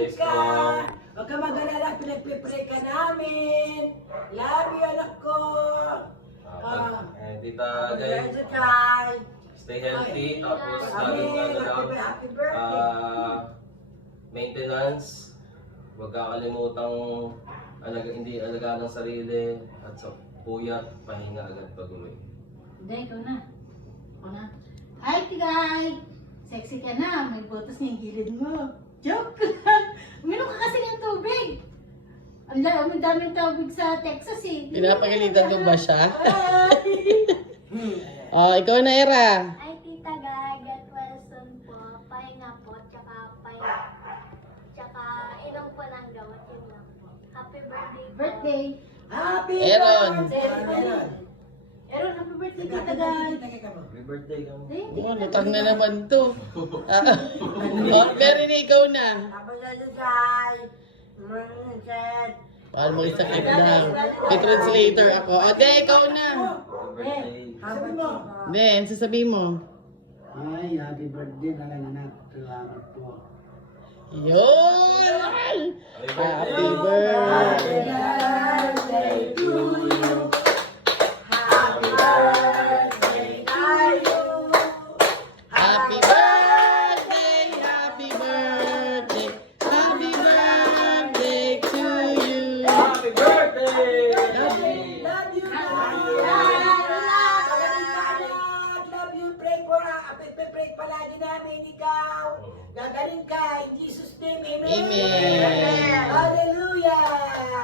Bless ka. po. Huwag ka mag-alala, pinagpipray ka namin. Love you, anak ko. Tita Happy Jai, birthday, Chay. stay healthy. Tapos laging Amen. ano lang, Happy birthday. maintenance. Huwag kakalimutang hindi alagaan ng sarili. At sa puyat, pahinga agad pag uwi. Hindi, ikaw na. Ako na. Hi, Tigay! Sexy ka na. May botos ng gilid mo. Joke lang. Uminom ka kasi ng tubig. Ang daming tubig sa Texas eh. Pinapagalitan mo ba siya? Ay! Ikaw na, Era. Ay, Tita Guy, get well soon po. Pahinga po, tsaka inom po ng gamot, yun lang po. Happy birthday po. Birthday. Happy Aaron. birthday. Aaron, happy birthday, Tita Guy. Happy birthday ka mo. Lutang na naman to. Pero ikaw na. Happy birthday, Chay. Chay. Paano mo isakit lang? May translator ako. Hindi, ikaw na. Happy birthday. Sabi mo. Hindi, ano sasabihin mo? Ay, happy birthday na lang anak. Salamat po. Yun! Happy Happy birthday. birthday! Birthday to you. Happy birthday to you. Happy birthday! Happy birthday! Happy birthday to you! Happy birthday! Love you, love you. Love you, pray for pray palagi namin ikaw. Gagaling ka in Jesus name, amen. Amen. Hallelujah.